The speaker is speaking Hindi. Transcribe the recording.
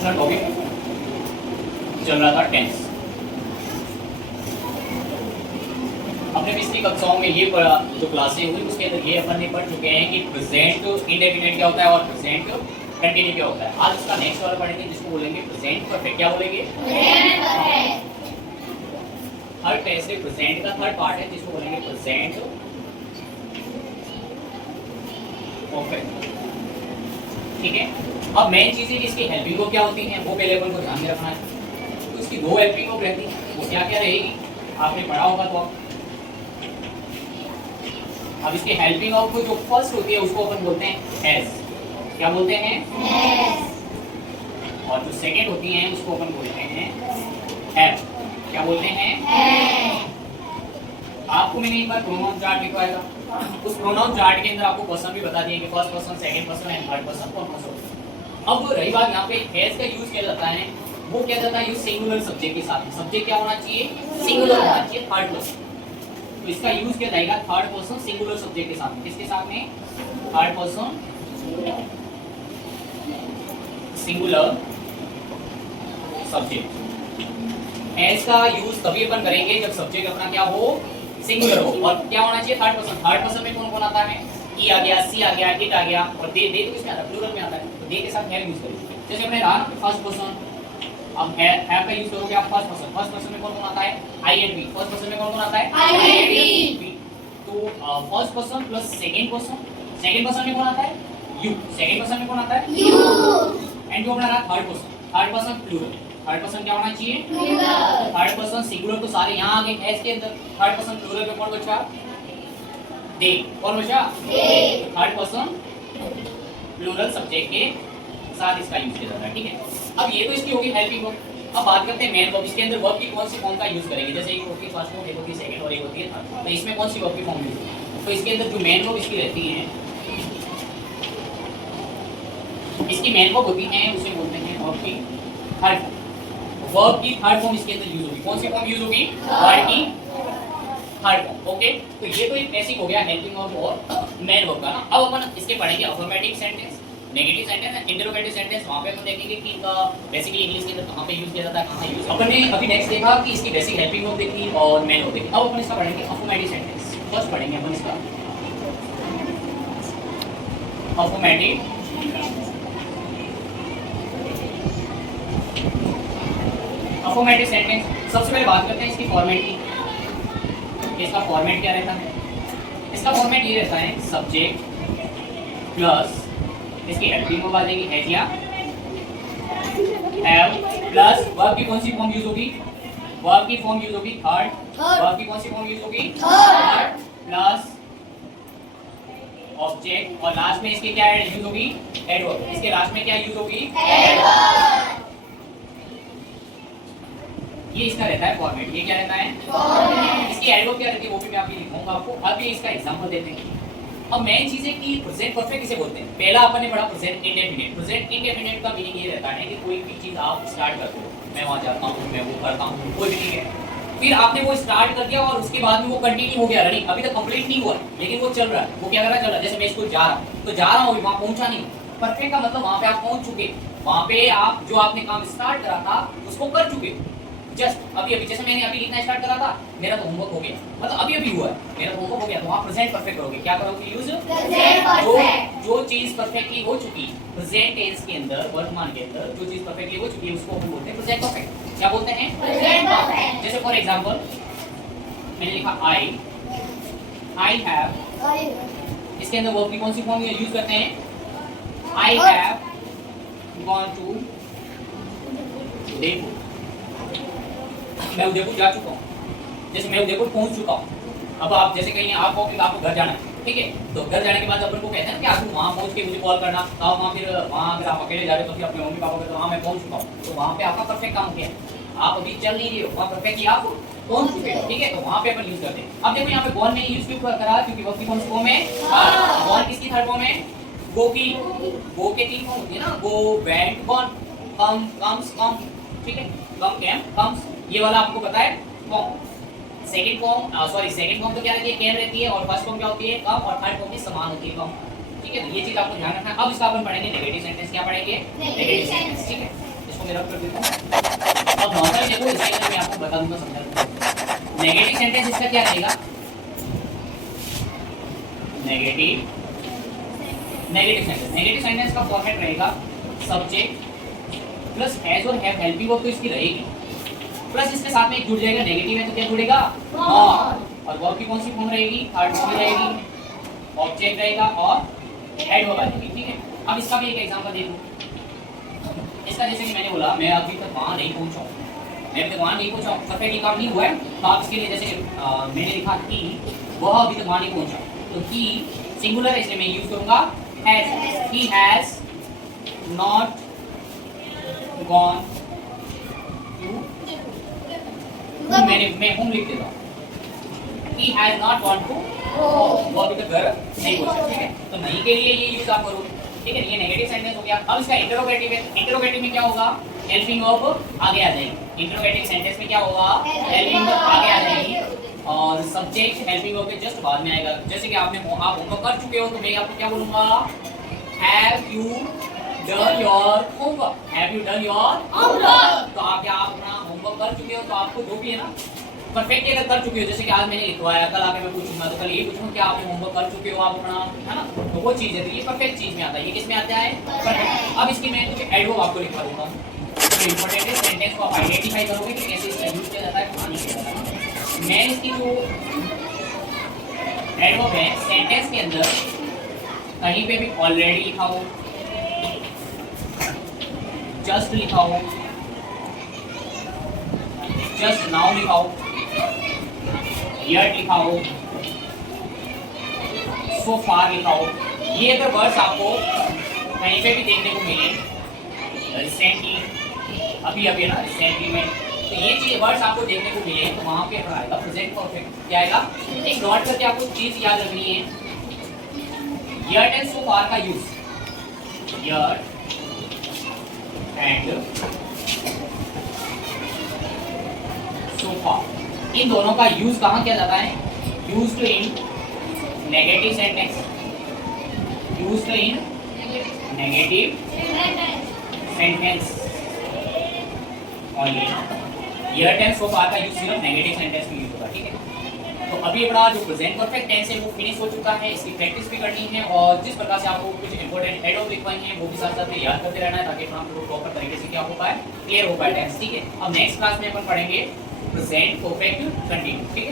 अपना टॉपिक चल रहा था टेंस। अपने पिछली कक्षाओं में ये जो क्लासें हुई उसके अंदर ये अपन ने पढ़ चुके हैं कि प्रेजेंट इंडेफिनिट क्या होता है और प्रेजेंट कंटिन्यू क्या होता है। आज उसका नेक्स्ट वाला पढ़ेंगे जिसको बोलेंगे प्रेजेंट परफेक्ट। क्या बोलेंगे? थर्ड टेंस से प्रेजेंट का थर्ड पार्ट है जिसको बोलेंगे प्रेजेंट परफेक्ट। ठीक है, अब मेन चीजें इसकी हेल्पिंग वर्ब क्या होती हैं वो पहले अपन को ध्यान में रखना है। तो इसकी दो हेल्पिंग वर्ब रहती हैं, वो क्या क्या रहेगी आपने पढ़ा होगा। तो अब इसके हेल्पिंग वर्ब को जो फर्स्ट होती है उसको अपन बोलते हैं हैज। क्या बोलते हैं? हैज। और जो सेकंड होती हैं उसको अपन बोलते हैं हैव। क्या बोलते हैं? हैव। आपको मैंने एक बार प्रोनाउन चार्ट लिखवाया था, उस प्रोनाउन चार्ट के अंदर आपको पर्सन भी बता दिए कि first person, second person and third person कौन कौन सा होता है। अब रही बात यहाँ पे हैज का यूज किया जाता है, वो क्या जाता है यूज सिंगुलर सब्जेक्ट के साथ। सब्जेक्ट क्या होना चाहिए? सिंगुलर होना चाहिए, थर्ड पर्सन। तो इसका यूज किया जाएगा थर्ड पर्सन सिंगुलर सब्जेक्ट के साथ। किसके साथ में? Third person singular subject. Has का यूज तभी अपन करेंगे जब सब्जेक्ट अपना क्या हो? सिंगुलर हो। और क्या होना चाहिए? Third person. थर्ड पर्सन में कौन कौन आता है? ई आ गया, सी आ गया, इट आ गया, और दे तो किसमें आता है? प्लूरल में आता है। तो दे के साथ हैव यूज करेंगे। जैसे हमने रहा ना फर्स्ट पर्सन, अब हैव का यूज करोगे आप फर्स्ट पर्सन। फर्स्ट पर्सन में कौन कौन आता है? आई एंड वी। फर्स्ट पर्सन में कौन कौन आता है? आई एंड वी। तो first person plus second person. Second person में कौन आता है? यू। सेकंड पर्सन में कौन आता है? यू। एंड जो अपना रहा third person. Third person plural. Third person क्या होना चाहिए? प्लूरल। थर्ड पर्सन सिंगुलर तो सारे यहाँ आ गए हैज के अंदर। थर्ड पर्सन प्लूरल में कौन बचा? दे। कौन बचा? दे। थर्ड पर्सन प्लूरल सब्जेक्ट के साथ इसका यूज किया जाता है। ठीक है, अब ये तो इसकी होगी हेल्पिंग वर्ब। अब बात करते हैं मेन वर्ब। इसके अंदर वर्ब की कौन सी फॉर्म का यूज करेंगे? जैसे एक होती है फर्स्ट फॉर्म, एक होती है सेकंड और एक होती है थर्ड। तो इसमें कौन सी वर्ब की फॉर्म यूज होगी? तो इसके अंदर जो मेन वर्ब इसकी रहती है, इसकी मेन वर्ब होती है उसे बोलते हैं वर्ब की थर्ड फॉर्म। वर्ब की थर्ड फॉर्म इसके अंदर यूज होगी। कौन सी फॉर्म यूज होगी? वर्ब की थर्ड फॉर्म। ओके, तो ये तो एक बेसिक हो गया हेल्पिंग वर्ब और मेन वर्ब का ना। अब अपन इसके पढ़ेंगे affirmative sentence, negative sentence, interrogative sentence. वहां पे अपन देखेंगे कि इनका बेसिकली इंग्लिश के अंदर कहां पे यूज किया जाता है, कहां से यूज। अपन ने अभी नेक्स्ट देखा कि इसकी बेसिक हेल्पिंग वर्ब देखी और मेन वर्ब देखी। अब अपन इसका पढ़ेंगे अफर्मेटिव सेंटेंस। फर्स्ट पढ़ेंगे अपन इसका अफर्मेटिव अफर्मेटिव सेंटेंस। सबसे पहले बात करते हैं इसकी फॉर्मेट की। इसका फॉर्मेट क्या रहता है? इसका फॉर्मेट ये रहता है सब्जेक्ट प्लस इसकी हेल्पिंग वर्ब आ जाएगी हैज या हैव, प्लस वर्ब की कौन सी फॉर्म यूज होगी? वर्ब की फॉर्म यूज होगी थर्ड। वर्ब की कौन सी फॉर्म यूज होगी? थर्ड। प्लस ऑब्जेक्ट, और लास्ट में इसके क्या यूज होगी? एडवर्ब। इसके लास्ट में क्या यूज होगी? एडवर्ब। ये इसका रहता है फॉर्मेट। ये क्या रहता है? फॉर्मेट। इसकी एडवर्ब क्या रहती है वो भी मैं आपको लिखूंगा आपको। अब ये इसका एग्जांपल देते हैं। अब मेन चीज है कि प्रेजेंट परफेक्ट किसे बोलते हैं? पहला अपन ने पढ़ा प्रेजेंट इंडेफिनिट। प्रेजेंट इंडेफिनिट का मीनिंग ये रहता है कि कोई भी चीज आप स्टार्ट करते हो, मैं वहां जाता हूं, मैं वो करता हूं, कोई भी ठीक है, फिर आपने वो स्टार्ट कर दिया और उसके बाद में वो कंटिन्यू हो गया, रनिंग अभी तक कंप्लीट नहीं हुआ लेकिन वो चल रहा है। वो क्या कर रहा है? चल रहा है। जैसे मैं स्कूल जा रहा हूं तो जा रहा हूं, वहां पहुंचा नहीं। परफेक्ट का मतलब वहां पे आप पहुंच चुके, वहां पे आप जो आपने काम स्टार्ट करा था उसको कर चुके जस्ट अभी अभी। जैसे मैंने अभी लिखना स्टार्ट करा था, मेरा तो होमवर्क हो गया, मतलब अभी अभी हुआ है, मेरा तो होमवर्क हो गया। तो वहां प्रेजेंट परफेक्ट करोगे। क्या करोगे? Use present perfect. जो चीज परफेक्टली हो चुकी प्रेजेंट टेंस के अंदर, वर्तमान के अंदर जो चीज परफेक्टली हो चुकी है उसको हम बोलते हैं प्रेजेंट परफेक्ट। क्या बोलते हैं? Present perfect. जैसे फॉर एग्जांपल मैंने लिखा आई हैव, इसके अंदर वर्ब की कौन सी फॉर्म यूज करते हैं? I have gone to Udaipur. मैं उदयपुर जा चुका हूँ। जैसे मैं उदयपुर पहुंच चुका हूँ। अब आप जैसे कहीं आप कहोगे आपको घर जाना है, ठीक है, तो घर जाने के बाद अपन को कहते हैं ना कि आपको वहाँ पहुंच के मुझे कॉल करना। तो आप वहाँ फिर वहाँ अगर आप अकेले जा रहे हो तो फिर अपने मम्मी पापा को, तो वहाँ मैं पहुंच चुका हूँ, तो वहाँ पे आपका परफेक्ट काम किया है। आप अभी चल नहीं रहे हो, वहाँ परफेक्टली आप पहुंच चुके हो, ठीक है, तो वहाँ पे अपन यूज करते हैं। अब देखो यहाँ पे गॉन मैंने यूज क्यों करा? क्योंकि वर्ब की कौन सी फॉर्म है? गॉन किसकी थर्ड फॉर्म है? गो की। गो के तीन फॉर्म होती है ना, गो, वेंट, गॉन। कम, कम्स, कम, ठीक है, कम, केम, कम्स, ये वाला आपको पता है फॉर्म। सेकंड फॉर्म तो क्या रहती है? कैन रहती है। और फर्स्ट फॉर्म क्या होती है? कम। और थर्ड फॉर्म की समान होती है, कम। ठीक है, तो ये चीज आपको ध्यान रखना है। अब इसका अपन पढ़ेंगे नेगेटिव सेंटेंस। क्या पढ़ेंगे? Negative sentence. ठीक है, इसको मैं रब कर देता हूं। अब नॉर्मल देखो इसके अंदर मैं आपको बता दूंगा, समझा दूंगा। नेगेटिव सेंटेंस इसका क्या रहेगा? नेगेटिव सेंटेंस का फॉर्मेट रहेगा सब्जेक्ट प्लस हैज और हैव, हेल्पिंग वर्ब तो इसकी रहेगी, प्लस इसके साथ में एक जुड़ जाएगा, नेगेटिव है तो क्या जुड़ेगा? और वर्ब की कौन सी फॉर्म रहेगी? थर्ड फॉर्म रहेगी, ऑब्जेक्ट रहेगा और हेड वर्ब आ जाएगी, ठीक है। अब इसका भी एक एग्जांपल देखो। इसका जैसे कि मैंने बोला मैं अभी तक वहां नहीं पहुंचा हूं, परफेक्टली काम नहीं हुआ है, तो आप इसके लिए जैसे मैंने लिखा कि वह अभी तक वहां नहीं पहुंचा, तो ही सिंगुलर है इसलिए मैं यूज करूंगा has. He has not gone to, मैं होम लिख देता हूं। He has not gone to, वो अभी तक घर नहीं पहुंचा, ठीक है। तो नहीं के लिए ये यूज आप करो, ठीक है। ये नेगेटिव सेंटेंस हो गया। अब इसका इंटरोगेटिव है, इंटरोगेटिव में क्या होगा? हेल्पिंग वर्ब आगे आ जाएगी। इंटरोगेटिव सेंटेंस में क्या होगा? हेल्पिंग वर्ब आगे आ जाएगी और सब्जेक्ट हेल्पिंग वर्ब के जस्ट बाद में आएगा। जैसे कि आप होमवर्क कर चुके हो तो मैं आपको क्या बोलूंगा? Have you done your homework? Have you done your homework? तो आप क्या अपना होमवर्क कर चुके हो, तो आपको जो भी है ना परफेक्ट अगर कर चुके हो, जैसे कि आज मैंने लिखवाया, कल आके मैं पूछूंगा तो कल ये पूछूंगा क्या आपने होमवर्क कर चुके हो आप अपना, है ना। तो वो चीज है, तो ये परफेक्ट चीज में आता है। ये किस में आता है? परफेक्ट। अब इसकी मैं कुछ एडवर्ब आपको लिखवा दूंगा। तो इंपॉर्टेंट है, सेंटेंस को आप आइडेंटिफाई करोगे कि कैसे इसका यूज किया जाता है, कहां नहीं किया जाता है। मैं इसकी जो एडवर्ब है सेंटेंस के अंदर कहीं पे भी ऑलरेडी लिखा हो, जस्ट लिखा हो, जस्ट नाउ लिखा हो, yet लिखा हो, so far लिखा हो, ये अगर वर्ड्स आपको कहीं पे भी देखने को मिले, रिसेंटली अभी है ना, रिसेंटली में, तो ये चीज वर्ड्स आपको देखने को मिले तो वहां पे अगर आएगा प्रेजेंट परफेक्ट क्या आएगा? एक नोट करके आपको चीज याद रखनी है, yet and so far का use, yet and so far, इन दोनों का यूज कहाँ किया जाता है? Used in negative sentence, used in negative sentence only. Here tense so far का यूज सिर्फ नेगेटिव सेंटेंस में यूज होगा, ठीक है। तो अभी अपना जो प्रेजेंट परफेक्ट टेंस है वो फिनिश हो चुका है, इसकी प्रैक्टिस भी करनी है और जिस प्रकार से आपको कुछ इंपॉर्टेंट एडवर्ब लिखवाई है वो भी साथ साथ याद करते रहना है ताकि अपना आपको प्रॉपर तरीके से क्या हो पाए, क्लियर हो पाए टेंस, ठीक है। अब नेक्स्ट क्लास में अपन पढ़ेंगे प्रेजेंट परफेक्ट कंटिन्यू, ठीक है।